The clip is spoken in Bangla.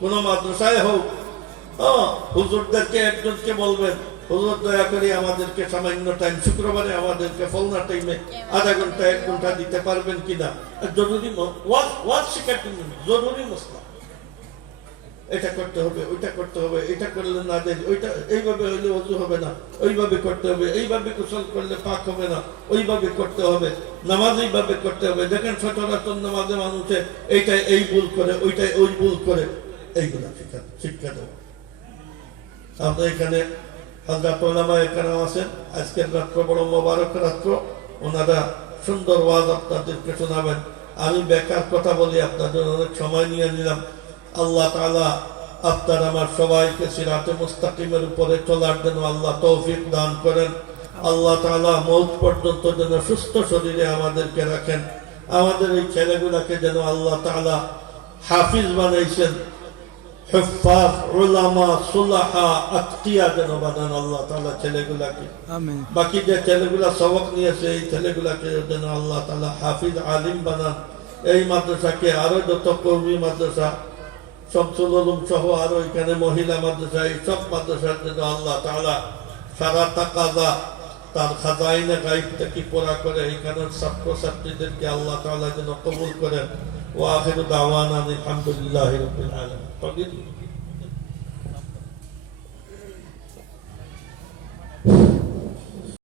কোন মাদ্রাসায় হোক হ্যাঁ, হুজুরদেরকে একজনকে বলবেন হুজুর দয়া করে আমাদেরকে সামান্য টাইম শুক্রবারে আমাদেরকে ফলনা টাইমে আধা ঘণ্টা এক ঘণ্টা দিতে পারবেন কিনা? জরুরি শেখার জন্য জরুরি মশলা এটা করতে হবে ওইটা করতে হবে এটা করলে না দেখ ওইটা এইভাবে হইলে অজু হবে না ওইভাবে করতে হবে এইভাবে কুশল করলে পাক হবে না ওইভাবে করতে হবে নামাজ এইভাবে করতে হবে। দেখেন সচরাচর নামাজে মানুষে এইটা এই ভুল করে ওইটা ওই ভুল করে। শিক্ষা শিক্ষা এখানে এখানে আছেন। আজকের রাত্র বড় মোবারক রাত্র। ওনারা সুন্দর ওয়াজ আপনাদেরকে শোনাবেন। আমি বেকার কথা বলি, আপনাদের অনেক সময় নিয়ে নিলাম। আল্লাহ তাআলা আপনার আমার সবাইকে সিরাতে মুস্তাকিমের উপরে চলার জন্য আল্লাহ তৌফিক দান করেন। আল্লাহ তাআলা মৌত পর্যন্ত যেন সুস্থ শরীরে আমাদেরকে রাখেন। আমাদের এই ছেলেগুলাকে যেন আল্লাহ তাআলা হাফিজ বানাইছেন। হুফাজ উলামা সুলাহা আতকিয়া যেন বানান আল্লাহ তাআলা ছেলেগুলাকে বাকি যে ছেলেগুলা সবক নিয়েছে এই ছেলেগুলাকে যেন আল্লাহ তাআলা হাফিজ আলিম বানান এই মাদ্রাসাকে আরও যত কর্মী মাদ্রাসা শামসুল উলুম সহ আরও এখানে মহিলা মাদ্রাসা এই সব মাদ্রাসার জন্য আল্লাহ তাআলা সারা তাকাজা তার খাজাইনে গাইব থেকে পড়া করে এখানের ছাত্র ছাত্রীদেরকে আল্লাহ তাআলা যেন কবুল করেন ওয়া আখিরু দাওয়ানা আলহামদুলিল্লাহি রাব্বিল আলামিন।